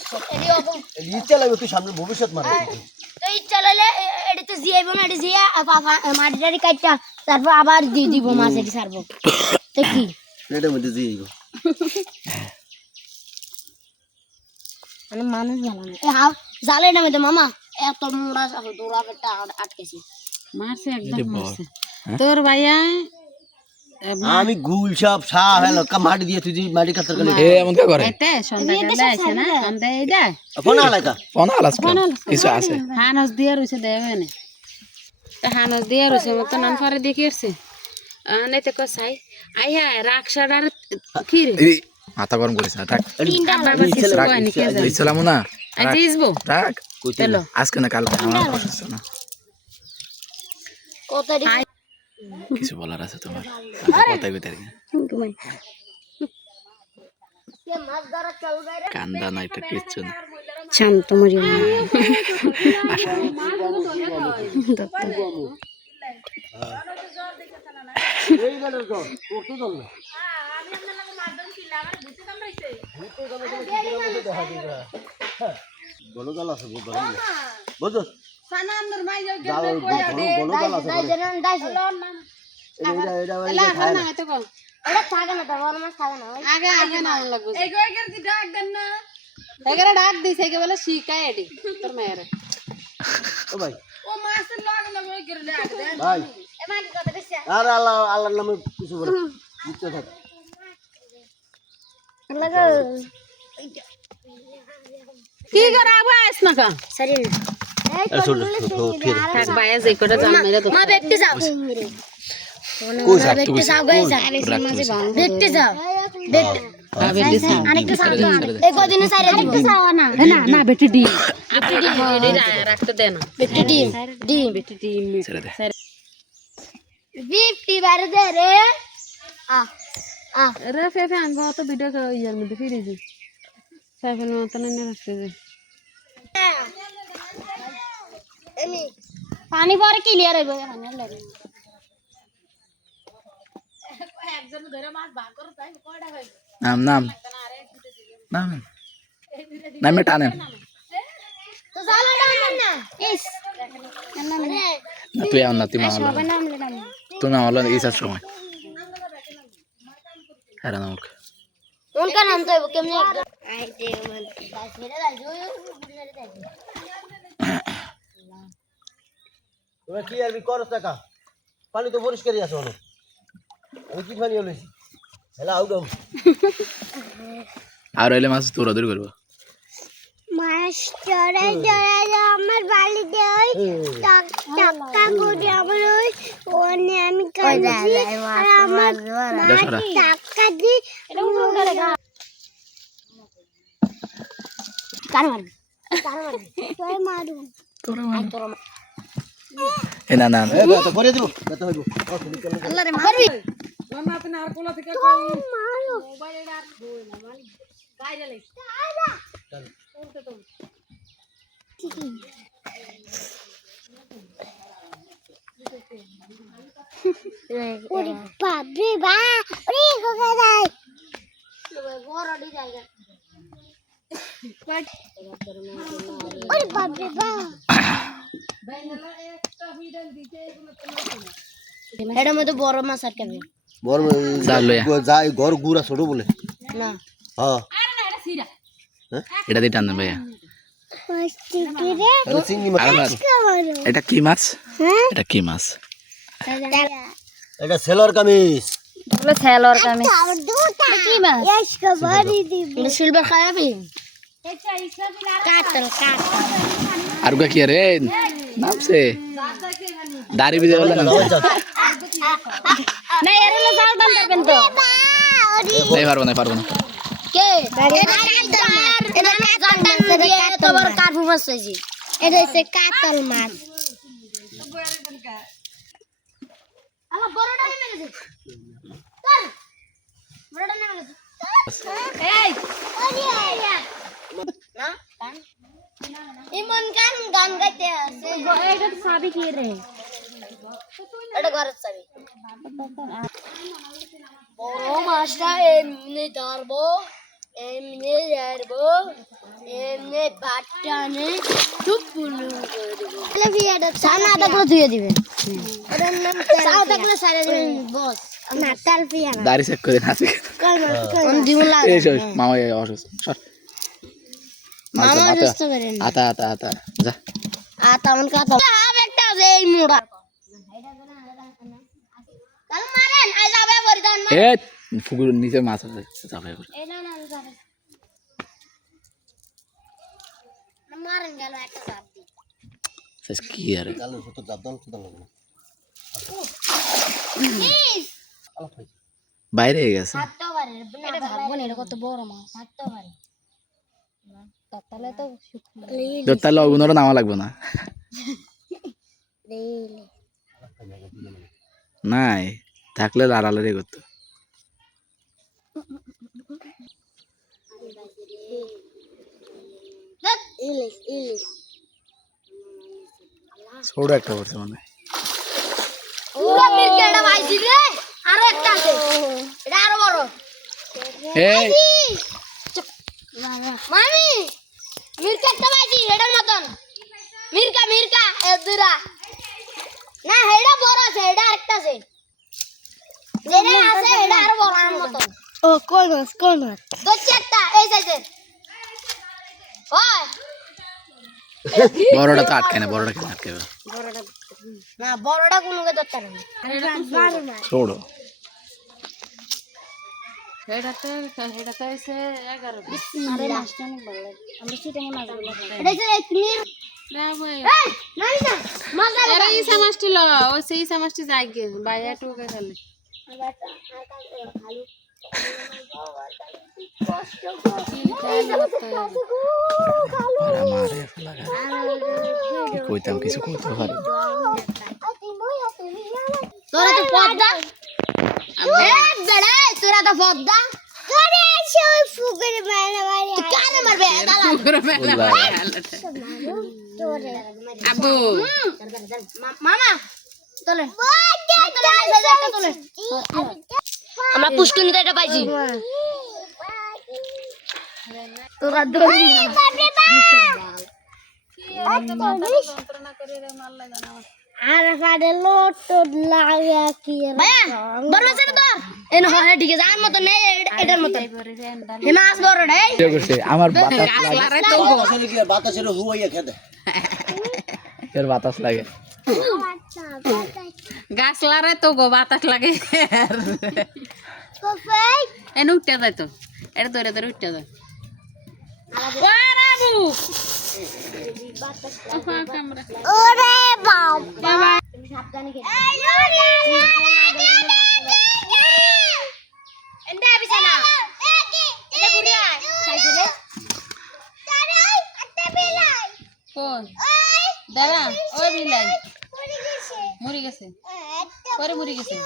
ভবিষ্যৎ এডি হবে ইচ্ছা লাগে তুই সামনে ভবিষ্যৎ মানে তো ইচ্ছা হলে এডি তো জিয়াইব না এডি জিয়া মাটিটারি কাটটা তারপর আবার দিয়ে দিব মাছ এডি ছাড়বো তো কি এটা মধ্যে জিইব মানে মানুষ ভালো না এ হাও জালে না মে মামা এত মোড়া দৌড়া বেটা আটকেছি মারছে একদম মারছে তোর ভাইয়া আমি গুল সব সা হলো মাটি দিয়ে তুই মাটি কাটার গেলে এ এমন কা করে এতে সন্ধ্যাবেলা আইছে না আমরা এই দে ফোন আলাদা ফোন আলাস কিছু আছে হানস দিয়া রইছে দেবে না তা হানস দিয়া রইছে মত নাম পারে দেখিরছে নেতে কো সাই আইয়া রাখসাডার কি রে এই মাথা গরম করিস না থাক আবার কিছু কয় নি কে জানে ইসলাম না আইতে ইসবো থাক চলো আজকে না কালকে আমার অসুস্থ না কতরি কিছু বলার আছে তোমার কথাই কইতে পারি ঘুমাই সে মাছ ধরা চল বাইরে কান্দা না এটা কিচ্ছু না শান্ত মরিও না এই গেল তো করতে চল না বলো জাল আছে বুঝছো সানা আমর মাই যাও জাল বলো জাল আছে দাইজেন দাইছে এটা খায় না এতে কল এটা থাকে না তো বড় মাছ থাকে না আগে আগে না লাগবে এই গয়গের দি ডাক দেন না এগরে ডাক দিছে কে বলে শিকায় এডি তোর মেয়ের ও ভাই ও মাছের লগ লগ করে ডাক দেন ভাই এ মাটি কত বেশি আর আল্লাহ আল্লাহর নামে কিছু বলে বুঝতে থাক লাগা কি করে আবাস না কা সরি এই ছোট ঠিক থাক বাইয়া যাই করে জাম মেরে তো মা দেখতে যাও কই যা তুই দেখতে যাও গাইস দেখতে যাও দেখতে আরেকটা সাউ দাও এই কদিনে সাইরে দিব না না বেটি ডি আপনি ডি রাখতে দেন বেটি ডিম ডিম বেটি ডিম ছেড়ে দে 50 বারে দে রে আ রে ফে আনবো তো ভিডিও ইয়ার মধ্যে ফিরে দি সাইকেল মত না রাখতে দে এনি পানি পরে ক্লিয়ার হইব এখানে লাগে একজন ধরে মাছ ভাগ করতে তাই কয়টা হইব নাম নাম নাম নাম টানে তো জালা নাম না ইস নাম রে তুই আন না তুই মামলা সবাই নাম লে নাম তুমি মামলা ইসার সময় হ্যাঁ নামক उनका नाम तो केमने आई दे मन बस मेरे ला जो তোমরা কি আর করছ টাকা পানি তো পরিষ্কারই আছে হলো আমি কি পানি হইছি হেলা আউডম আর হইলে মাছ তোরা দূর করবো মাস্টারে জড়াই আমার বাড়ি দে ওই টাকা করে আমার ওই ওনে আমি কাঁদছি আর আমার টাকা দি কার মারবি তুই মারু তোরা এ না না এ তো পরে দিব তো হইব আল্লাহ রে মারবি মামা আপনি আর কোলা থেকে কই মারু মোবাইলে আর ধই না মানে বাইরে লই চল উঠতে তো ওরে বাপ রে বা ওরে কোথায় যাই বড়ডি জায়গা ওরে বাপ রে বা এটার মধ্যে বড় মাছ আটকাবে বড় জাল লইয়া যাই ঘর গুড়া ছোট বলে না হ্যাঁ এটা দিয়ে টান ভাইয়া আরে চিংড়ি মাছ এটা কি মাছ এটা কি মাছ এটা সেলর কামিজ বলে ছেলর কামি কি মাছ এসকে বাড়ি দিবি এটা সিলভার খায়াবি কাটল আর কি রে নামছে দাড়ি বিজে বলে না না এর হলো জাল দাম দেবেন তো নাই পারবো না কে এটা কাতল মাছ এটা তো বড় কার্পু মাছ হইছে এটা হচ্ছে কাতল মাছ আলা বড়টা নেমে গেছে ধর বড়টা নেমে গেছে এই ওরে আয়া না গান ইমন গান গাইতে আছে এটা সাবি কি রে এটা ঘরের চাবি বড় মাছটা এমনি ধরবো এমনি ধরবো এই বাটানে টুপুলু করে দেব লেভিয়াটা সানা থাকলে ধুয়ে দিবেন ওর নাম সাও থাকলে সারা দিবেন বস না তালফিয়া না দাড়ি চেক করে নাচে কোন দিমু লাগ এই সর মামা এই অসুস্থ সর মামা সুস্থ করেন আতা আতা আতা যা আতামন কাতা হাব একটা আছে এই মোড়া কাল মারেন আই যাবে পরিধান এ ফুকুর নিচে মাছ আছে চাপাই করে এই না না যাবে মারেন গেল একটা চাপ দি শেষ কি আরে কালো ছোট জাদল ছোট লাগবে প্লিজ আলাপ হই বাইরে গেছে হাতটা পারে এটা ভাববো না এটা কত বড় মাছ হাতটা পারে না তাহলে তো শুকনো দত্তালে অগুনরা নামা লাগবে না রেলে নাই থাকলে লাড়ালাড়ি করতো ইলিশ ইলিশ ছোট একটা করছে মানে পুরো মির্কেটা ভাইছি রে আরো একটা আছে এটা আরো বড় এই মামি মির্কেটটা ভাইছি এটার মতন মির্কা মির্কা এদুরা না হেডা বড় আছে এটা আরেকটা আছে যেটা আছে এটা আরো বড় আর মতন ও কোন দচ্ছে একটা এই সাইজের ওই বড়টা তো আটকে না বড়টা কেন আটকে বড়টা না বড়টা কোনকে দরতে না ছোট হেডাতে এসে 11 আরে মাছটা অনেক ভালো লাগে আমরা সেটা মনে আছে এটা যে এক মিনিট এই না না মজা এরা এই সামাজটি ল ওই সেই সামাজটি যাই গে বাইরে টুকে খেলে আমারে লাগা কি কইতাম কিছু কইতে পারি তোরা তো পদ্মা এ বড়া তোরা তো পদ্মা তোরে সেই ফুকের মারা মারি তুই কারে মারবে দালা তোরে আবু মামা তোলে তোলে আমরা পুষ্কুনিতে এটা পাইছি তোরা দড়ি আর কাটে লোট লাগে কি ভাইয়া বড় আছে তো এন হয় ঠিক আছে আর মত নেই এটার মত হে মাছ বড় রে কি করছে আমার বাতাস লাগে আসলে কি বাতাসের হুয়াইয়া খেতে এর বাতাস লাগে গাছ লারে তো গো বাতাস লাগে কফাই এন উঠতে যায় তো এটা ধরে ধরে উঠতে যায় আবু ক্যামেরা ওরে বাবা তুমি সাবধানে খেলো এন্ডা বিছানা এটা কুড়িয়া চাইছে রে তারে একটা বেলাই কোন দাদা ওই বিলাই মরে গেছে মরি গেছে পরে মরি গেছে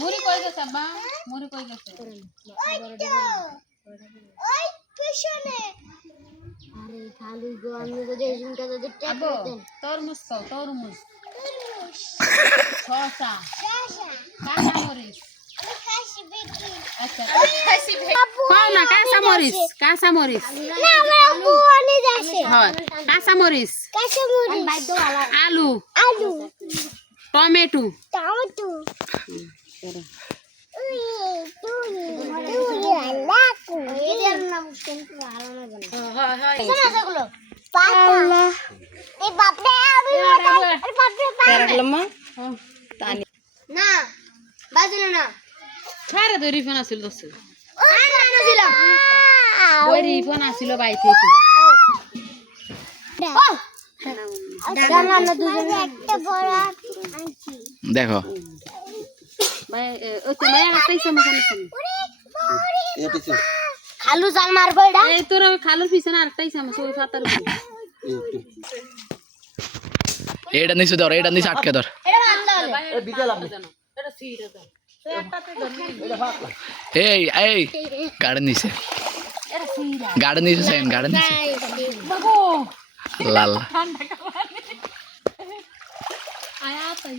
মুড়ি কই গেছে বা মুড়ি কই গেছে ওই পিছনে আরে খালি গো আমি যদি এসুনটা যদি ট্যাপ আবো দেন তরমুজ খাও তরমুজ শাশা শসা কাঁচা মরিচ আমি খাসি বেকি আচ্ছা খাও না কাঁচা মরিচ না আমার আব্বু আনি যাচ্ছে হয় কাঁচা মরিচ কাঁচা মরিচ বাইদ वाला আলু আলু টমেটো টমেটো উই তুই লাকু এদের নাম কিন্তু ভালো না জানা হয় হয় শোনা সেগুলো পাতা এই বাপরে আমি আরে বাপরে রাখলাম তানি না বাজলো না খারে দরি ফোন আছিল দছ আর আনছিলাম ওই রিফোন আছিল বাই থেকে ও জানা না দুজন একটা বড় আনছি দেখো ভাই ওই তো মায়া হাতেই সমস্যা এটা কি খালু জাল মারবো এটা এই তোর খালুর পিছনে আরেকটাই সমস্যা ওই ফাতার এটা নিচে ধর এটা নিচে আটকে ধর এটা মারতে হলে এ বিকেল আপনি এটা সিরে দাও এটা ফাটলা এই এই গাড়ি নিচে গাড়ি নিচে সেন গাড়ি নিচে লাল আয়া তাই